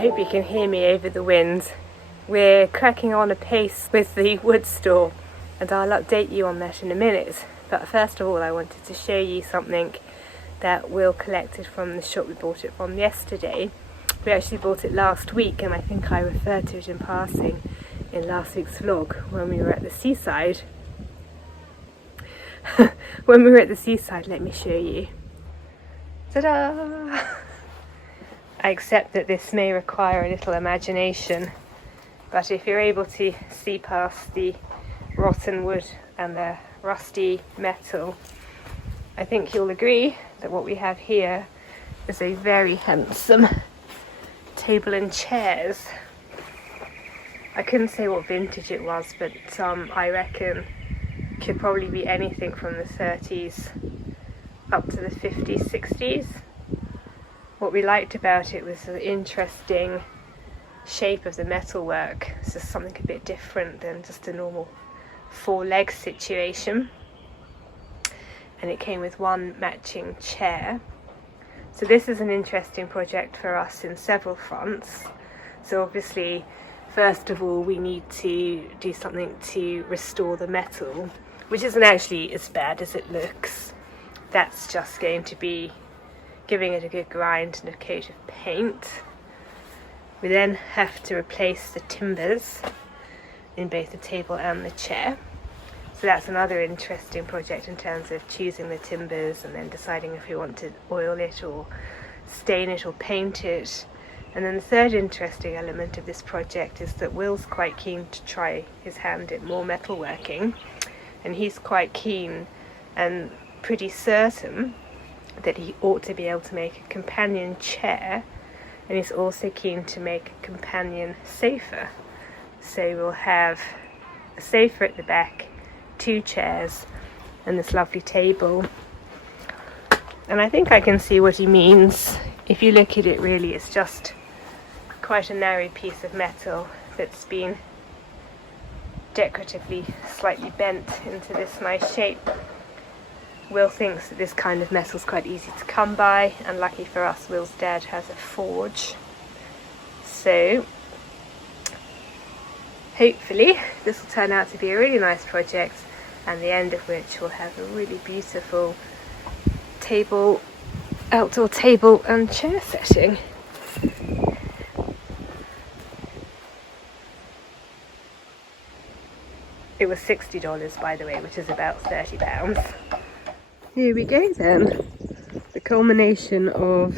I hope you can hear me over the wind. We're cracking on apace with the wood store, and I'll update you on that in a minute. But first of all, I wanted to show you something that Will collected from the shop we bought it from yesterday. We actually bought it last week, and I think I referred to it in passing in last week's vlog when we were at the seaside. When we were at the seaside, let me show you. Ta-da! I accept that this may require a little imagination, but if you're able to see past the rotten wood and the rusty metal, I think you'll agree that what we have here is a very handsome table and chairs. I couldn't say what vintage it was, but I reckon could probably be anything from the 30s up to the 50s, 60s. What we liked about it was the interesting shape of the metalwork. It's just something a bit different than just a normal four-leg situation. And it came with one matching chair. So this is an interesting project for us in several fronts. So obviously, first of all, we need to do something to restore the metal, which isn't actually as bad as it looks. That's just going to be giving it a good grind and a coat of paint. We then have to replace the timbers in both the table and the chair. So that's another interesting project in terms of choosing the timbers and then deciding if we want to oil it or stain it or paint it. And then the third interesting element of this project is that Will's quite keen to try his hand at more metalworking, and he's quite keen and pretty certain that he ought to be able to make a companion chair, and he's also keen to make a companion sofa. So we'll have a sofa at the back, 2 chairs, and this lovely table. And I think I can see what he means. If you look at it, really it's just quite a narrow piece of metal that's been decoratively slightly bent into this nice shape. Will thinks that this kind of metal is quite easy to come by, and lucky for us, Will's dad has a forge. So hopefully this will turn out to be a really nice project, and the end of which will have a really beautiful table, outdoor table and chair setting. It was $60, by the way, which is about £30. Here we go then, the culmination of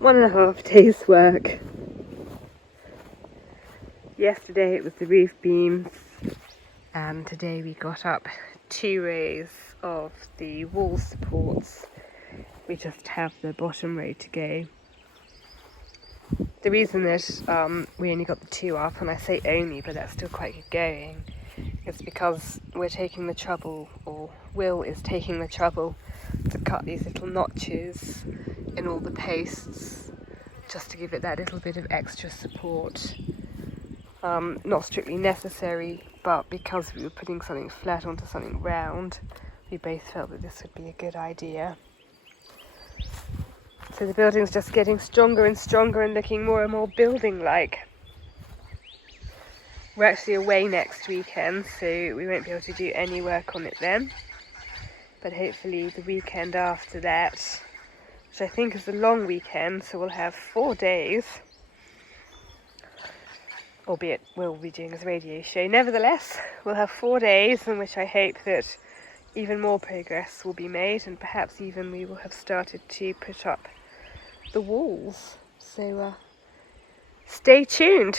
1.5 days work. Yesterday it was the roof beams, and today we got up 2 rows of the wall supports. We just have the bottom row to go. The reason that we only got the 2 up, and I say only, but that's still quite good going, is because we're taking the trouble, or Will is taking the trouble, to cut these little notches in all the posts just to give it that little bit of extra support. Not strictly necessary, but because we were putting something flat onto something round, we both felt that this would be a good idea. So the building's just getting stronger and stronger and looking more and more building-like. We're actually away next weekend, so we won't be able to do any work on it then. But hopefully the weekend after that, which I think is a long weekend, so we'll have 4 days. Albeit we'll be doing his radio show. Nevertheless, we'll have 4 days in which I hope that even more progress will be made, and perhaps even we will have started to put up the walls. So stay tuned.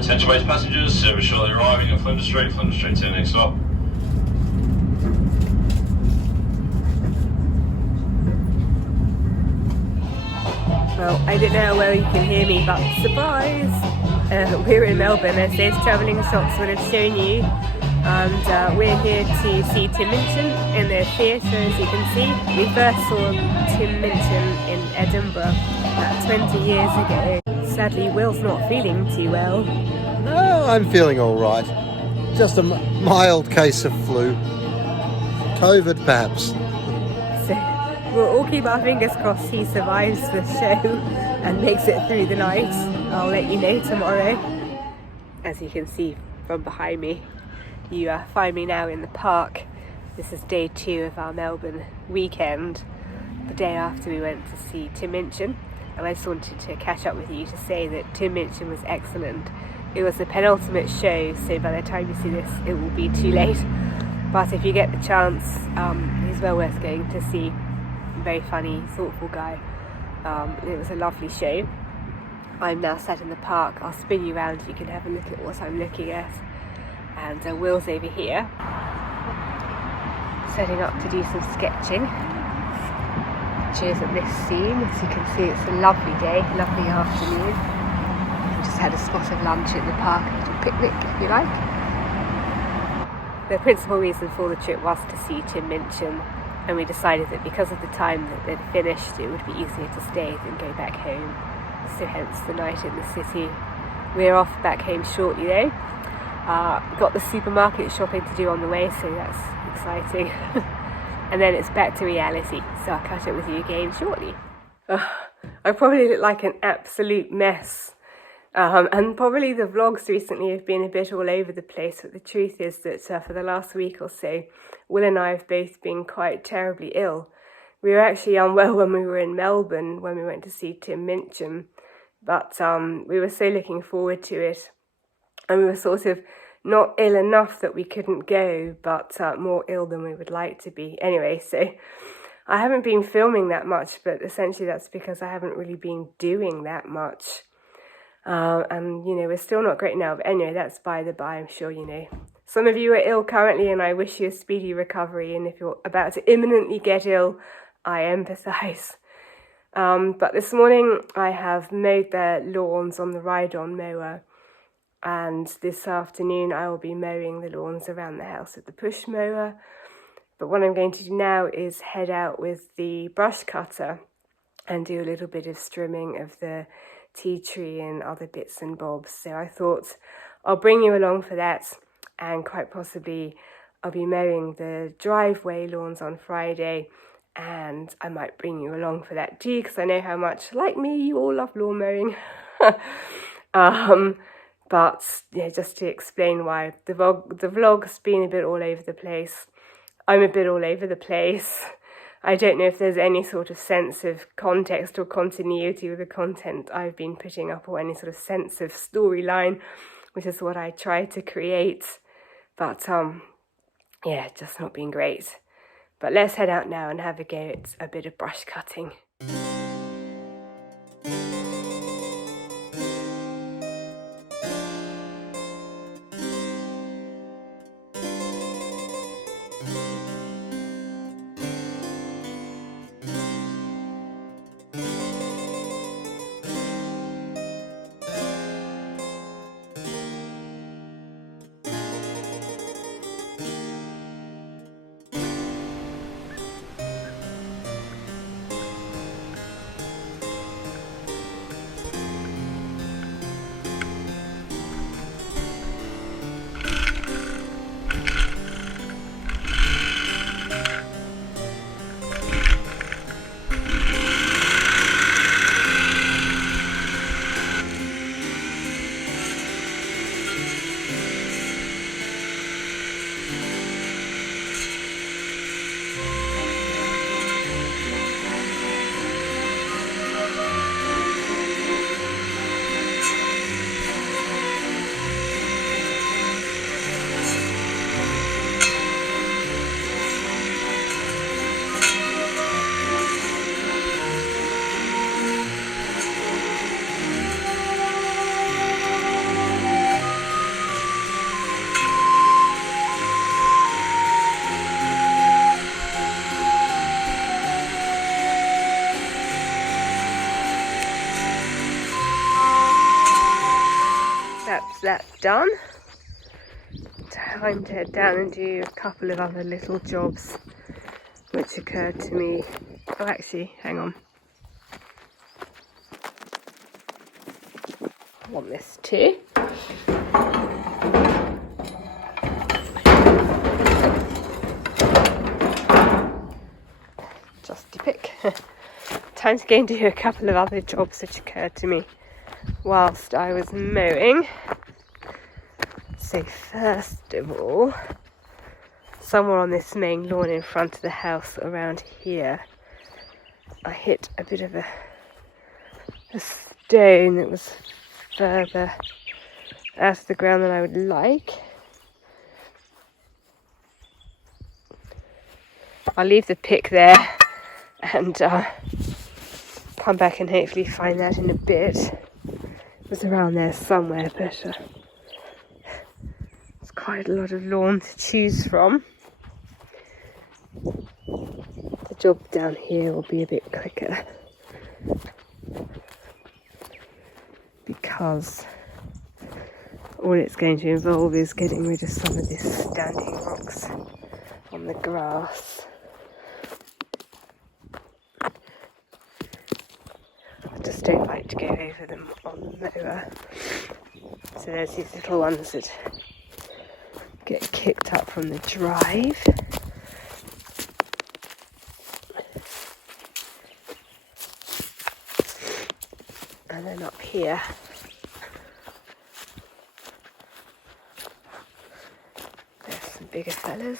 Attention waste passengers, service shortly arriving at Flinders Street to the next stop. Well, I don't know how well you can hear me, but surprise! We're in Melbourne, as those travelling shots would have shown you. And we're here to see Tim Minchin in the theatre, as you can see. We first saw Tim Minchin in Edinburgh about 20 years ago. Sadly, Will's not feeling too well. No, I'm feeling all right. Just a mild case of flu. COVID, perhaps. So we'll all keep our fingers crossed he survives the show and makes it through the night. I'll let you know tomorrow. As you can see from behind me, you find me now in the park. This is day 2 of our Melbourne weekend, the day after we went to see Tim Minchin. And I just wanted to catch up with you to say that Tim Minchin was excellent. It was the penultimate show, so by the time you see this, it will be too late. But if you get the chance, he's well worth going to see. Very funny, thoughtful guy. It was a lovely show. I'm now sat in the park. I'll spin you around so you can have a look at what I'm looking at. And Will's over here, setting up to do some sketching. Cheers at this scene. As you can see, it's a lovely day, lovely afternoon. We just had a spot of lunch at the park, a little picnic if you like. The principal reason for the trip was to see Tim Minchin, and we decided that because of the time that they'd finished, it would be easier to stay than go back home. So hence the night in the city. We're off back home shortly though. Got the supermarket shopping to do on the way, so that's exciting. And then it's back to reality, so I'll catch up with you again shortly. I probably look like an absolute mess. And probably the vlogs recently have been a bit all over the place, but the truth is that for the last week or so, Will and I have both been quite terribly ill. We were actually unwell when we were in Melbourne, when we went to see Tim Minchin, but we were so looking forward to it. And we were sort of not ill enough that we couldn't go, but more ill than we would like to be. Anyway, so I haven't been filming that much, but essentially that's because I haven't really been doing that much. And, you know, we're still not great now. But anyway, that's by the by, I'm sure you know. Some of you are ill currently, and I wish you a speedy recovery. And if you're about to imminently get ill, I empathise. But this morning I have mowed the lawns on the ride-on mower. And this afternoon I will be mowing the lawns around the house with the push mower. But what I'm going to do now is head out with the brush cutter and do a little bit of trimming of the tea tree and other bits and bobs. So I thought I'll bring you along for that, and quite possibly I'll be mowing the driveway lawns on Friday, and I might bring you along for that too, because I know how much, like me, you all love lawn mowing. But yeah, just to explain why the vlog's been a bit all over the place. I'm a bit all over the place. I don't know if there's any sort of sense of context or continuity with the content I've been putting up, or any sort of sense of storyline, which is what I try to create. But yeah, just not been great. But let's head out now and have a go at a bit of brush cutting. that done, time to head down and do a couple of other little jobs which occurred to me. Oh, actually, hang on. I want this too. Just to pick. Time to go and do a couple of other jobs which occurred to me whilst I was mowing. So first of all, somewhere on this main lawn in front of the house around here, I hit a bit of a stone that was further out of the ground than I would like. I'll leave the pick there and come back and hopefully find that in a bit. It was around there somewhere, but it's quite a lot of lawn to choose from. The job down here will be a bit quicker because all it's going to involve is getting rid of some of these standing rocks on the grass. I just don't like to go over them on the mower. So there's these little ones that get kicked up from the drive. And then up here, there's some bigger fellas.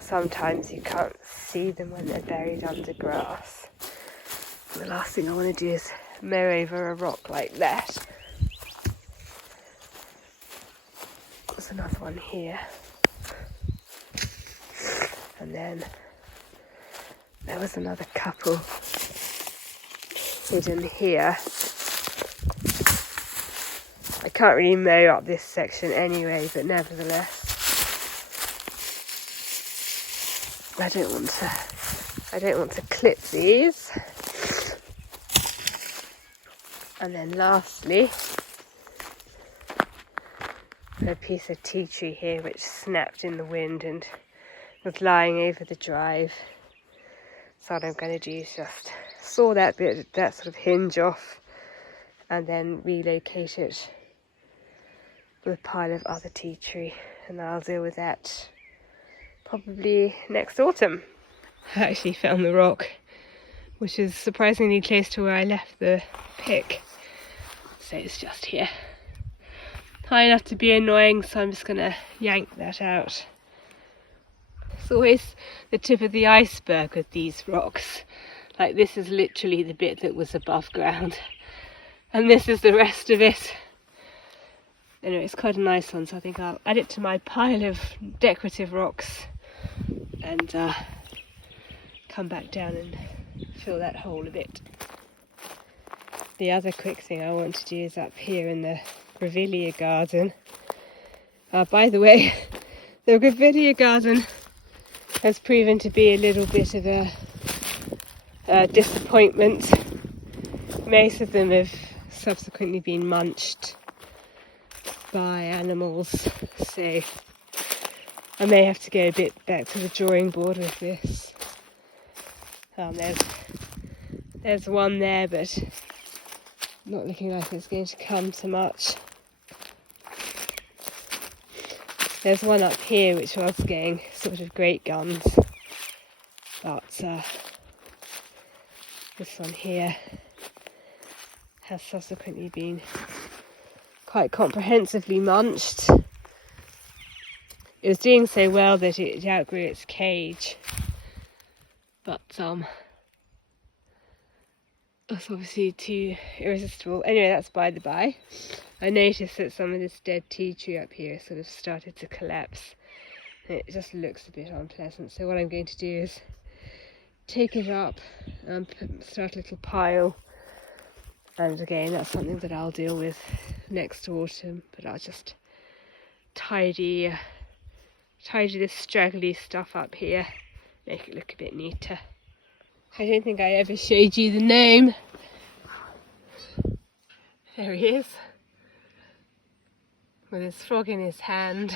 Sometimes you can't see them when they're buried under grass. And the last thing I want to do is mow over a rock like that. There's another one here. And then there was another couple hidden here. I can't really mow up this section anyway, but nevertheless, I don't want to clip these. And then lastly, a piece of tea tree here which snapped in the wind and was lying over the drive. So what I'm going to do is just saw that sort of hinge off and then relocate it with a pile of other tea tree, and I'll deal with that probably next autumn. I actually found the rock, which is surprisingly close to where I left the pick. So it's just here. High enough to be annoying, so I'm just going to yank that out. It's always the tip of the iceberg with these rocks. Like, this is literally the bit that was above ground. And this is the rest of it. Anyway, it's quite a nice one, so I think I'll add it to my pile of decorative rocks and come back down and fill that hole a bit. The other quick thing I want to do is up here in the grevillea garden. By the way, the grevillea garden has proven to be a little bit of a disappointment. Most of them have subsequently been munched by animals, so I may have to go a bit back to the drawing board with this. There's one there, but not looking like it's going to come to much. There's one up here which was getting sort of great guns, but this one here has subsequently been quite comprehensively munched. It was doing so well that it outgrew its cage, but that's obviously too irresistible. Anyway, that's by the by. I noticed that some of this dead tea tree up here sort of started to collapse. It just looks a bit unpleasant, so what I'm going to do is take it up and start a little pile. And again, that's something that I'll deal with next autumn, but I'll just tidy Tidy this straggly stuff up here, make it look a bit neater. I don't think I ever showed you the gnome. There he is, with his frog in his hand,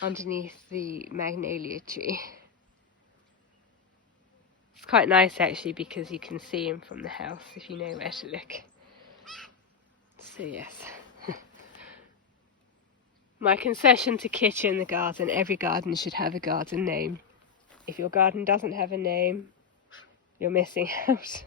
underneath the magnolia tree. It's quite nice actually because you can see him from the house if you know where to look. So yes. My concession to Kitcha in the garden: every garden should have a garden name. If your garden doesn't have a name, you're missing out.